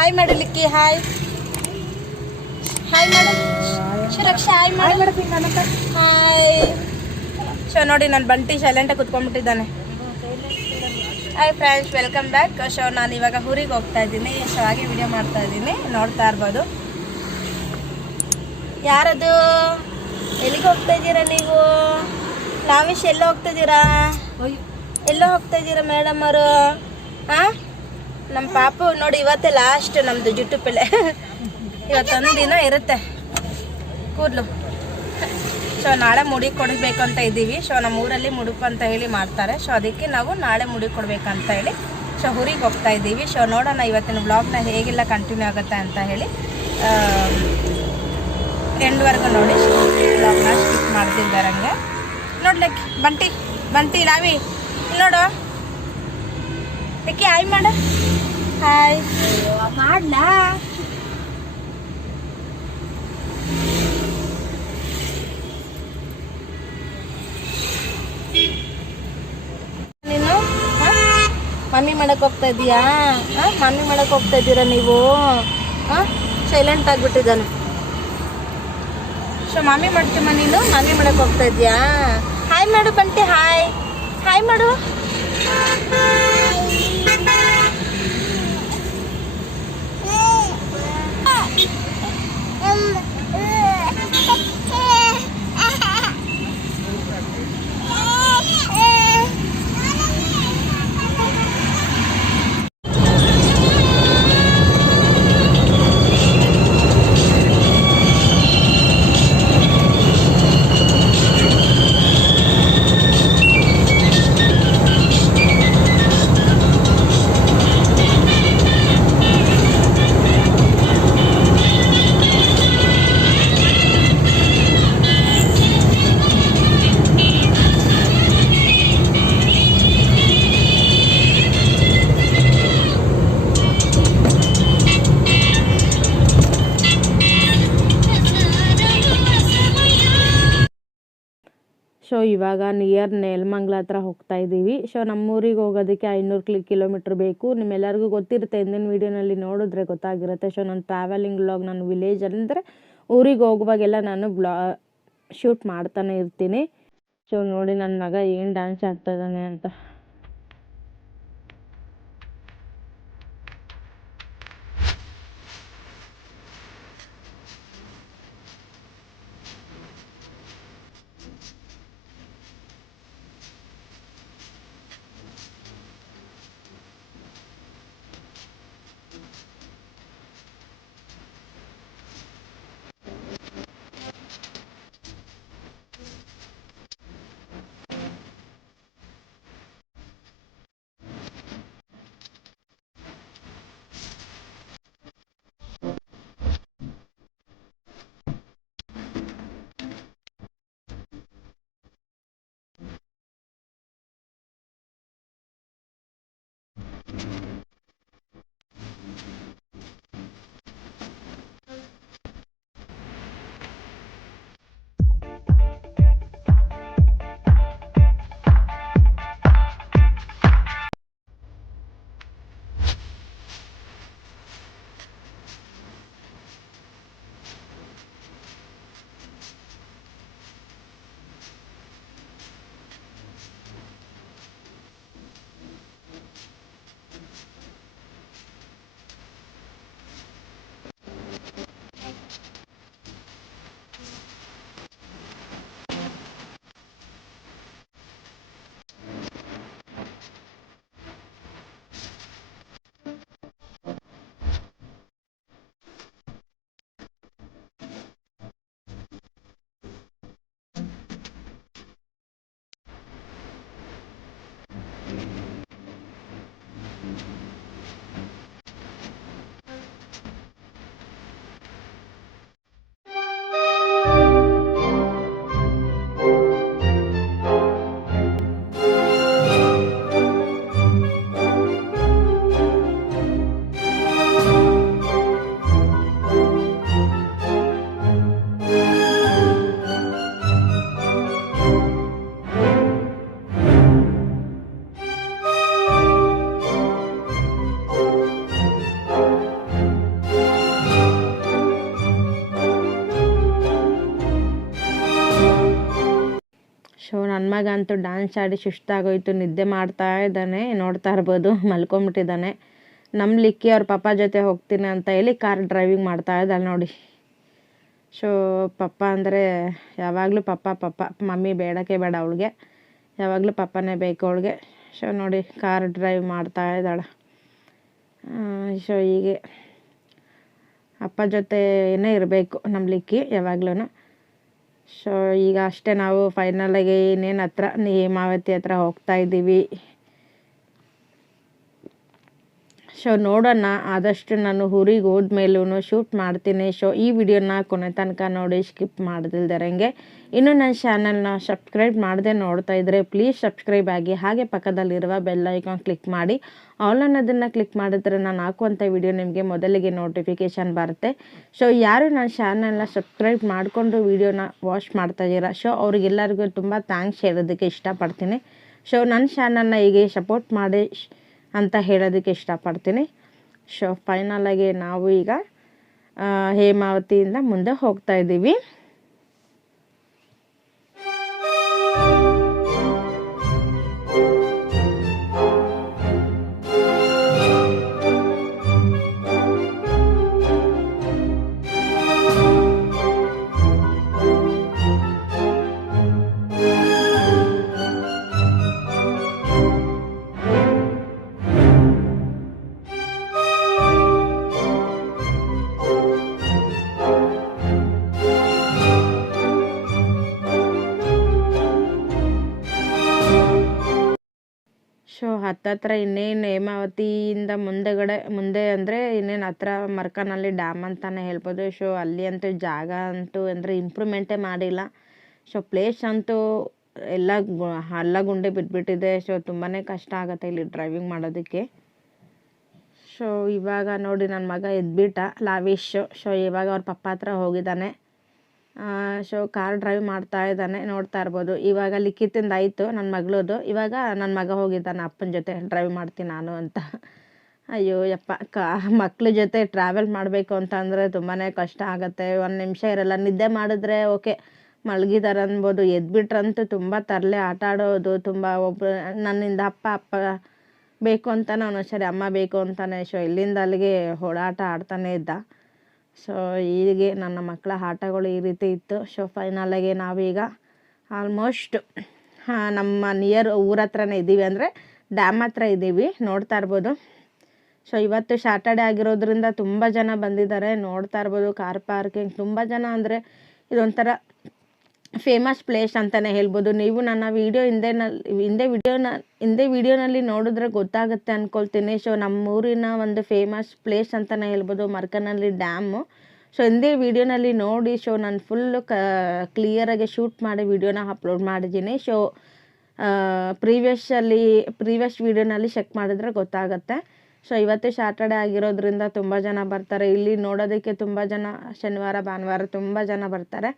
Hi ಮಾಡಲಿಕ್ಕೆ hi hi ಮಾಡು Suraksha hi ಮಾಡಿ ಹಾಯ್. ಸೊ ನೋಡಿ ನನ್ನ ಬಂಟಿ ಸೈಲೆಂಟಾಗಿ ಕುತ್ಕೊಂಡ್ಬಿಟ್ಟಿದ್ದಾನೆ. Hi friends, welcome back. So ನಾನು ಇವಾಗ ಊರಿಗೆ ಹೋಗ್ತಾ ಇದ್ದೀನಿ. ಸೊ ಹಾಗೆ ವಿಡಿಯೋ ಮಾಡ್ತಾ ಇದ್ದೀನಿ, ನೋಡ್ತಾ ಇರ್ಬೋದು. ಯಾರದು? ಎಲ್ಲಿಗೆ ಹೋಗ್ತಾ ಇದ್ದೀರಾ ನೀವು? ನಾವಿಶ್ ಎಲ್ಲೋ ಹೋಗ್ತಾ ಇದ್ದೀರಾ? ಎಲ್ಲೋ ಹೋಗ್ತಾ ಇದ್ದೀರಾ ಮೇಡಮ್ ಅವರು? ಹಾಂ, ನಮ್ಮ ಪಾಪು ನೋಡಿ ಇವತ್ತೇ ಲಾಸ್ಟ್ ನಮ್ಮದು ಜುಟ್ಟು ಪಿಳೆ. ಇವತ್ತೊಂದು ದಿನ ಇರುತ್ತೆ ಕೂದಲು. ಸೊ ನಾಳೆ ಮುಡಿ ಕೊಡಬೇಕು ಅಂತ ಇದ್ದೀವಿ. ಸೊ ನಮ್ಮ ಊರಲ್ಲಿ ಮುಡುಕು ಅಂತ ಹೇಳಿ ಮಾಡ್ತಾರೆ. ಸೊ ಅದಕ್ಕೆ ನಾವು ನಾಳೆ ಮುಡಿ ಕೊಡಬೇಕಂತ ಹೇಳಿ ಸೊ ಊರಿಗೆ ಹೋಗ್ತಾ ಇದ್ದೀವಿ. ಸೊ ನೋಡೋಣ ಇವತ್ತಿನ ವ್ಲಾಗ್ನ ಹೇಗೆಲ್ಲ ಕಂಟಿನ್ಯೂ ಆಗುತ್ತೆ ಅಂತ ಹೇಳಿ ಎಂಡ್ವರೆಗೂ ನೋಡಿ. ವ್ಲಾಗ್ನ ಸ್ಕಿಪ್ ಮಾಡ್ತಿದ್ದಾರಂಗೆ ನೋಡ್ಲಿಕ್ಕೆ. ಬಂಟಿ ಬಂಟಿ ನಾವಿ ನೋಡು. ಏಕೆ ಹಾಯ್ ಮಾಡ. ಹಾಯ್ ಮಾಡ್ಲಾ? ನೀನು ಮಮ್ಮಿ ಮಾಡಕ್ಕೆ ಹೋಗ್ತಾ ಇದೀಯಾ? ಮಮ್ಮಿ ಮಾಡಕ್ಕೆ ಹೋಗ್ತಾ ಇದ್ದೀರಾ ನೀವು? ಸೈಲೆಂಟ್ ಆಗಿಬಿಟ್ಟಿದ್ದಾನೆ. ಸೊ ಮಮ್ಮಿ ಮಾಡ್ತೀಮ್ಮ, ನೀನು ಮಮ್ಮಿ ಮಾಡಕ್ಕೆ ಹೋಗ್ತಾ ಇದೀಯಾ? ಹಾಯ್ ಮಾಡು ಬಂಟಿ. ಹಾಯ್ ಹಾಯ್ ಮಾಡು. ಸೊ ಇವಾಗ ನಿಯರ್ ನೆಲಮಂಗಲ ಹತ್ರ ಹೋಗ್ತಾ ಇದ್ದೀವಿ. ಸೊ ನಮ್ಮೂರಿಗೆ ಹೋಗೋದಕ್ಕೆ 500 ಕಿಲೋಮೀಟ್ರ್ ಬೇಕು. ನಿಮ್ಮೆಲ್ಲರಿಗೂ ಗೊತ್ತಿರುತ್ತೆ, ಹಿಂದಿನ ವೀಡಿಯೋನಲ್ಲಿ ನೋಡಿದ್ರೆ ಗೊತ್ತಾಗಿರುತ್ತೆ. ಸೊ ನಾನು ಟ್ರಾವೆಲಿಂಗ್ ವ್ಲಾಗ್, ನಾನು ವಿಲೇಜ್ ಅಂದರೆ ಊರಿಗೆ ಹೋಗುವಾಗೆಲ್ಲ ನಾನು ಶೂಟ್ ಮಾಡ್ತಾನೆ ಇರ್ತೀನಿ. ಸೊ ನೋಡಿ ನನ್ನ ಮಗ ಏನು ಡ್ಯಾನ್ಸ್ ಆಗ್ತಾ ಇದ್ದಾನೆ ಅಂತ. ನನ್ನ ಮಗ ಅಂತೂ ಡ್ಯಾನ್ಸ್ ಆಡಿ ಸುಸ್ತಾಗೋಯ್ತು, ನಿದ್ದೆ ಮಾಡ್ತಾ ಇದ್ದಾನೆ, ನೋಡ್ತಾ ಇರ್ಬೋದು ಮಲ್ಕೊಂಬಿಟ್ಟಿದ್ದಾನೆ. ನಮ್ಮ ಲಿಕ್ಕಿ ಅವ್ರ ಪಪ್ಪ ಜೊತೆ ಹೋಗ್ತೀನಿ ಅಂತ ಹೇಳಿ ಕಾರ್ ಡ್ರೈವಿಂಗ್ ಮಾಡ್ತಾ ಇದ್ದಾಳೆ ನೋಡಿ. ಸೊ ಪಪ್ಪ ಅಂದರೆ ಯಾವಾಗಲೂ ಪಪ್ಪ ಪಪ್ಪ, ಮಮ್ಮಿ ಬೇಡಕ್ಕೆ ಬೇಡ ಅವಳಿಗೆ, ಯಾವಾಗಲೂ ಪಪ್ಪನೇ ಬೇಕು ಅವಳಿಗೆ. ಸೊ ನೋಡಿ ಕಾರ್ ಡ್ರೈವ್ ಮಾಡ್ತಾ ಇದ್ದಾಳೆ. ಸೊ ಹೀಗೆ ಅಪ್ಪ ಜೊತೆನೇ ಇರಬೇಕು ನಮ್ಮ ಲಿಕ್ಕಿ ಯಾವಾಗ್ಲೂ. ಸೊ ಈಗ ಅಷ್ಟೇ ನಾವು ಫೈನಲಾಗಿ ಇನ್ನೇನು ಹತ್ರ ಹೇಮಾವತಿ ಹತ್ರ ಹೋಗ್ತಾ ಇದ್ದೀವಿ. ಸೊ ನೋಡೋಣ, ಆದಷ್ಟು ನಾನು ಊರಿಗೆ ಹೋದ್ಮೇಲೂ ಶೂಟ್ ಮಾಡ್ತೀನಿ. ಸೊ ಈ ವಿಡಿಯೋನ ಕೊನೆ ತನಕ ನೋಡಿ, ಸ್ಕಿಪ್ ಮಾಡ್ದಿಲ್ದರಂಗೆ. ಇನ್ನೂ ನನ್ನ ಚಾನಲ್ನ ಸಬ್ಸ್ಕ್ರೈಬ್ ಮಾಡದೆ ನೋಡ್ತಾ ಇದ್ದರೆ ಪ್ಲೀಸ್ ಸಬ್ಸ್ಕ್ರೈಬ್ ಆಗಿ, ಹಾಗೆ ಪಕ್ಕದಲ್ಲಿರುವ ಬೆಲ್ ಐಕಾನ್ ಕ್ಲಿಕ್ ಮಾಡಿ. ಆಲ್ ಅನ್ನೋದನ್ನು ಕ್ಲಿಕ್ ಮಾಡಿದ್ರೆ ನಾನು ಹಾಕುವಂಥ ವಿಡಿಯೋ ನಿಮಗೆ ಮೊದಲಿಗೆ ನೋಟಿಫಿಕೇಷನ್ ಬರುತ್ತೆ. ಸೊ ಯಾರು ನನ್ನ ಚಾನಲ್ನ ಸಬ್ಸ್ಕ್ರೈಬ್ ಮಾಡಿಕೊಂಡು ವಿಡಿಯೋನ ವಾಚ್ ಮಾಡ್ತಾ ಇದ್ದೀರಾ, ಸೊ ಅವ್ರಿಗೆಲ್ಲರಿಗೂ ತುಂಬ ಥ್ಯಾಂಕ್ಸ್ ಹೇಳೋದಕ್ಕೆ ಇಷ್ಟಪಡ್ತೀನಿ. ಸೊ ನನ್ನ ಚಾನಲ್ನ ಹೀಗೆ ಸಪೋರ್ಟ್ ಮಾಡಿ ಅಂತ ಹೇಳೋದಕ್ಕೆ ಇಷ್ಟಪಡ್ತೀನಿ. ಸೊ ಫೈನಲಾಗಿ ನಾವು ಈಗ ಹೇಮಾವತಿಯಿಂದ ಮುಂದೆ ಹೋಗ್ತಾ ಇದ್ದೀವಿ. ಸೊ ಹತ್ತತ್ರ ಇನ್ನೇನು ಹೇಮಾವತಿಯಿಂದ ಮುಂದೆ ಅಂದರೆ ಇನ್ನೇನು ಹತ್ರ ಮರ್ಕನಹಳ್ಳಿ ಡ್ಯಾಮ್ ಅಂತಲೇ ಹೇಳ್ಬೋದು. ಸೊ ಅಲ್ಲಿ ಅಂತೂ ಜಾಗ ಅಂತೂ ಅಂದರೆ ಇಂಪ್ರೂವ್ಮೆಂಟೇ ಮಾಡಿಲ್ಲ. ಸೊ ಪ್ಲೇಸ್ ಅಂತೂ ಎಲ್ಲ ಹಳ್ಳ ಗುಂಡಿ ಬಿದ್ದುಬಿಟ್ಟಿದೆ. ಸೊ ತುಂಬಾ ಕಷ್ಟ ಆಗುತ್ತೆ ಇಲ್ಲಿ ಡ್ರೈವಿಂಗ್ ಮಾಡೋದಕ್ಕೆ. ಸೊ ಇವಾಗ ನೋಡಿ ನನ್ನ ಮಗ ಎದ್ಬಿಟ್ಟ ಲಾವಿಶ್. ಸೊ ಇವಾಗ ಅವ್ರ ಪಪ್ಪ ಹತ್ರ ಹೋಗಿದ್ದಾನೆ. ಸೊ ಕಾರ್ ಡ್ರೈವ್ ಮಾಡ್ತಾ ಇದ್ದಾನೆ, ನೋಡ್ತಾ ಇರ್ಬೋದು. ಇವಾಗ ಲಿಖಿತಿಂದ ಆಯಿತು ನನ್ನ ಮಗಳದು. ಇವಾಗ ನನ್ನ ಮಗ ಹೋಗಿದ್ದಾನೆ ಅಪ್ಪನ ಜೊತೆ, ಡ್ರೈವ್ ಮಾಡ್ತೀನಿ ನಾನು ಅಂತ. ಅಯ್ಯೋ ಯಪ್ಪ, ಮಕ್ಳ ಜೊತೆ ಟ್ರಾವೆಲ್ ಮಾಡಬೇಕು ಅಂತ ಅಂದರೆ ತುಂಬಾ ಕಷ್ಟ ಆಗುತ್ತೆ. ಒಂದು ನಿಮಿಷ ಇರಲ್ಲ. ನಿದ್ದೆ ಮಾಡಿದ್ರೆ ಓಕೆ, ಮಲಗಿದಾರೆ ಅನ್ಬೋದು. ಎದ್ಬಿಟ್ರಂತೂ ತುಂಬ ತರಲೆ ಆಟ ಆಡೋದು. ತುಂಬ ಒಬ್ಬರು ನನ್ನಿಂದ ಅಪ್ಪ ಬೇಕು ಅಂತಾನೆ, ಒಂದೊಂದ್ಸರಿ ಅಮ್ಮ ಬೇಕು ಅಂತಾನೆ. ಸೊ ಇಲ್ಲಿಂದ ಅಲ್ಲಿಗೆ ಓಡಾಟ ಆಡ್ತಾನೆ ಇದ್ದ. ಸೊ ಹೀಗೆ ನನ್ನ ಮಕ್ಕಳ ಆಟಗಳು ಈ ರೀತಿ ಇತ್ತು. ಸೊ ಫೈನಲಾಗಿ ನಾವೀಗ ಆಲ್ಮೋಸ್ಟ್ ನಮ್ಮ ನಿಯರ್ ಊರ ಹತ್ರನೇ ಇದ್ದೀವಿ, ಅಂದರೆ ಡ್ಯಾಮ್ ಹತ್ರ ಇದ್ದೀವಿ, ನೋಡ್ತಾ ಇರ್ಬೋದು. ಸೊ ಇವತ್ತು ಸ್ಯಾಟರ್ಡೆ ಆಗಿರೋದ್ರಿಂದ ತುಂಬ ಜನ ಬಂದಿದ್ದಾರೆ, ನೋಡ್ತಾ ಇರ್ಬೋದು. ಕಾರ್ ಪಾರ್ಕಿಂಗ್ ತುಂಬ ಜನ, ಅಂದರೆ ಇದೊಂಥರ ಫೇಮಸ್ ಪ್ಲೇಸ್ ಅಂತಲೇ ಹೇಳ್ಬೋದು. ನೀವು ನನ್ನ ಹಿಂದೆ ವಿಡಿಯೋನಲ್ಲಿ ನೋಡಿದ್ರೆ ಗೊತ್ತಾಗುತ್ತೆ ಅಂದ್ಕೊಳ್ತೀನಿ. ಸೊ ನಮ್ಮೂರಿನ ಒಂದು ಫೇಮಸ್ ಪ್ಲೇಸ್ ಅಂತಲೇ ಹೇಳ್ಬೋದು, ಮರ್ಕನಹಳ್ಳಿ ಡ್ಯಾಮು. ಸೊ ಹಿಂದೆ ವಿಡಿಯೋನಲ್ಲಿ ನೋಡಿ. ಸೊ ನಾನು ಫುಲ್ಲು ಕ್ಲಿಯರಾಗಿ ಶೂಟ್ ಮಾಡಿ ವಿಡಿಯೋನ ಅಪ್ಲೋಡ್ ಮಾಡಿದ್ದೀನಿ. ಸೊ ಪ್ರೀವಿಯಸ್ ವಿಡಿಯೋನಲ್ಲಿ ಚೆಕ್ ಮಾಡಿದ್ರೆ ಗೊತ್ತಾಗುತ್ತೆ. ಸೊ ಇವತ್ತು ಸ್ಯಾಟರ್ಡೆ ಆಗಿರೋದ್ರಿಂದ ತುಂಬ ಜನ ಬರ್ತಾರೆ ಇಲ್ಲಿ ನೋಡೋದಕ್ಕೆ. ತುಂಬ ಜನ ಶನಿವಾರ ಭಾನುವಾರ ತುಂಬ ಜನ ಬರ್ತಾರೆ.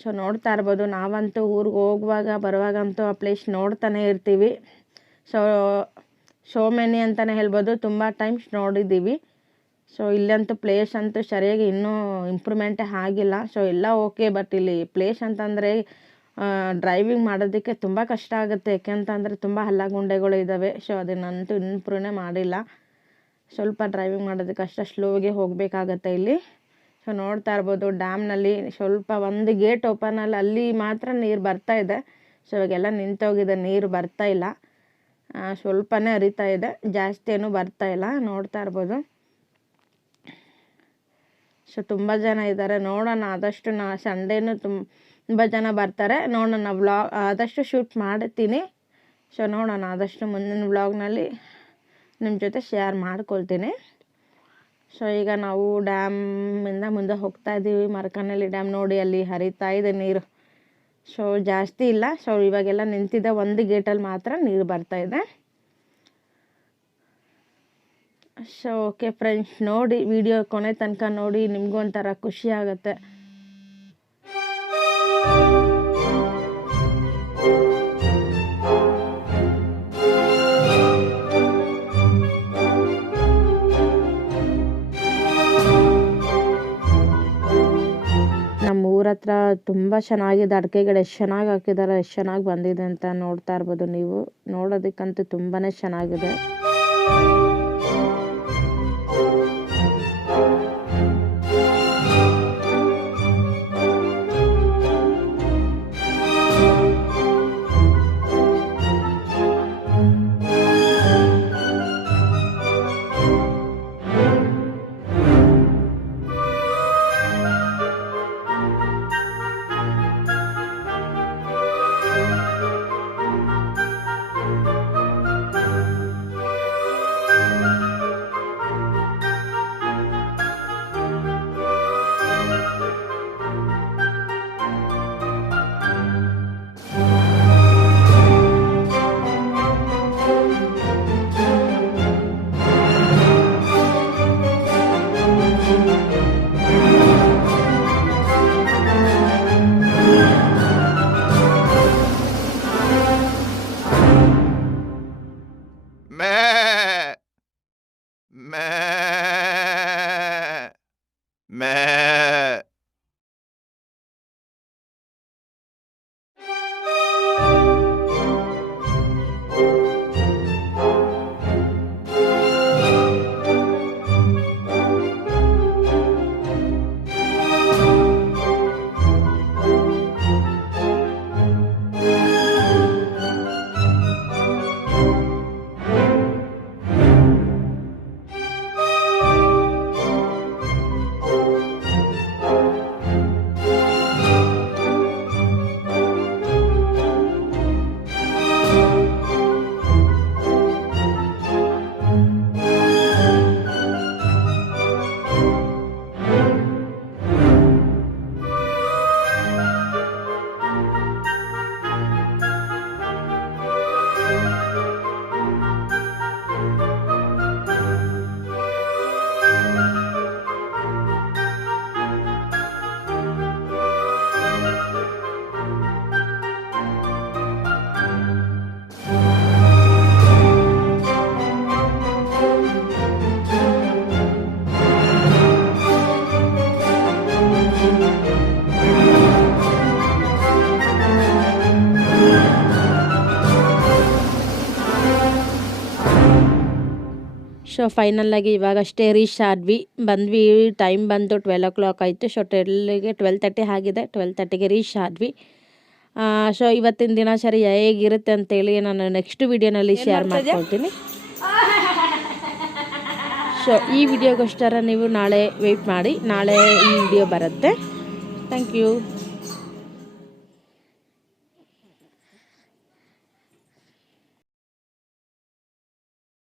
ಸೊ ನೋಡ್ತಾ ಇರ್ಬೋದು. ನಾವಂತೂ ಊರಿಗೆ ಹೋಗುವಾಗ ಬರುವಾಗಂತೂ ಆ ಪ್ಲೇಸ್ ನೋಡ್ತಾನೆ ಇರ್ತೀವಿ. ಸೋ ಮೆನಿ ಅಂತಲೇ ಹೇಳ್ಬೋದು, ತುಂಬ ಟೈಮ್ಸ್ ನೋಡಿದ್ದೀವಿ. ಸೊ ಇಲ್ಲಂತೂ ಪ್ಲೇಸ್ ಅಂತೂ ಸರಿಯಾಗಿ ಇನ್ನೂ ಇಂಪ್ರೂವ್ಮೆಂಟೇ ಆಗಿಲ್ಲ. ಸೊ ಎಲ್ಲ ಓಕೆ, ಬಟ್ ಇಲ್ಲಿ ಪ್ಲೇಸ್ ಅಂತಂದರೆ ಡ್ರೈವಿಂಗ್ ಮಾಡೋದಕ್ಕೆ ತುಂಬ ಕಷ್ಟ ಆಗುತ್ತೆ. ಯಾಕೆಂತಂದರೆ ತುಂಬ ಹಳ್ಳ ಗುಂಡೆಗಳು ಇದ್ದಾವೆ. ಸೊ ಅದನ್ನಂತೂ ಇಂಪ್ರೂವ್ನೇ ಮಾಡಿಲ್ಲ. ಸ್ವಲ್ಪ ಡ್ರೈವಿಂಗ್ ಮಾಡೋದಕ್ಕೆ ಅಷ್ಟೇ ಸ್ಲೋಗೆ ಹೋಗಬೇಕಾಗತ್ತೆ ಇಲ್ಲಿ. ಸೊ ನೋಡ್ತಾ ಇರ್ಬೋದು ಡ್ಯಾಮ್ನಲ್ಲಿ ಸ್ವಲ್ಪ ಒಂದು ಗೇಟ್ ಓಪನಲ್ಲಿ ಅಲ್ಲಿ ಮಾತ್ರ ನೀರು ಬರ್ತಾ ಇದೆ. ಸೊ ಇವಾಗೆಲ್ಲ ನಿಂತೋಗಿದೆ, ನೀರು ಬರ್ತಾ ಇಲ್ಲ, ಸ್ವಲ್ಪನೇ ಹರಿತಾ ಇದೆ, ಜಾಸ್ತಿ ಏನೂ ಬರ್ತಾ ಇಲ್ಲ. ನೋಡ್ತಾ ಇರ್ಬೋದು. ಸೊ ತುಂಬ ಜನ ಇದ್ದಾರೆ. ನೋಡೋಣ, ಆದಷ್ಟು ಸಂಡೇನೂ ತುಂಬ ಜನ ಬರ್ತಾರೆ. ನೋಡೋಣ, ವ್ಲಾಗ್ ಆದಷ್ಟು ಶೂಟ್ ಮಾಡ್ತೀನಿ. ಸೊ ನೋಡೋಣ, ಆದಷ್ಟು ಮುಂದಿನ ವ್ಲಾಗ್ನಲ್ಲಿ ನಿಮ್ಮ ಜೊತೆ ಶೇರ್ ಮಾಡ್ಕೊಳ್ತೀನಿ. ಸೊ ಈಗ ನಾವು ಡ್ಯಾಮಿಂದ ಮುಂದೆ ಹೋಗ್ತಾ ಇದ್ದೀವಿ. ಮರ್ಕನಹಳ್ಳಿ ಡ್ಯಾಮ್ ನೋಡಿ, ಅಲ್ಲಿ ಹರಿತಾ ಇದೆ ನೀರು. ಸೊ ಜಾಸ್ತಿ ಇಲ್ಲ. ಸೊ ಇವಾಗೆಲ್ಲ ನಿಂತಿದೆ, ಒಂದು ಗೇಟಲ್ಲಿ ಮಾತ್ರ ನೀರು ಬರ್ತಾ ಇದೆ. ಸೊ ಓಕೆ ಫ್ರೆಂಡ್ಸ್, ನೋಡಿ ವಿಡಿಯೋ ಕೊನೆ ತನಕ ನೋಡಿ, ನಿಮಗೂ ಒಂಥರ ಖುಷಿ ಆಗುತ್ತೆ. ನಮ್ಮ ಊರ ದೇವ್ರ ಹತ್ರ ತುಂಬ ಚೆನ್ನಾಗಿದೆ. ಅಡಿಕೆಗಳು ಎಷ್ಟು ಚೆನ್ನಾಗಿ ಹಾಕಿದ್ದಾರೆ, ಎಷ್ಟು ಚೆನ್ನಾಗಿ ಬಂದಿದೆ ಅಂತ ನೋಡ್ತಾ ಇರ್ಬೋದು ನೀವು. ನೋಡೋದಕ್ಕಂತೂ ತುಂಬಾ ಚೆನ್ನಾಗಿದೆ. ಸೊ ಫೈನಲ್ಲಾಗಿ ಇವಾಗಷ್ಟೇ ರೀಚ್ ಆದ್ವಿ, ಬಂದ್ವಿ. ಟೈಮ್ ಬಂದು 12 o'clock ಆಯಿತು. ಸೊ 12:30 ಆಗಿದೆ. 12:30ಗೆ ರೀಚ್ ಆದ್ವಿ. ಸೊ ಇವತ್ತಿನ ದಿನಚರಿ ಹೇಗಿರುತ್ತೆ ಅಂತೇಳಿ ನಾನು ನೆಕ್ಸ್ಟ್ ವಿಡಿಯೋನಲ್ಲಿ ಶೇರ್ ಮಾಡ್ಕೊಳ್ತೀನಿ. ಸೊ ಈ ವಿಡಿಯೋಗೋಸ್ಕರ ನೀವು ನಾಳೆ ವೆಯ್ಟ್ ಮಾಡಿ, ನಾಳೆ ಈ ವಿಡಿಯೋ ಬರುತ್ತೆ. Thank you.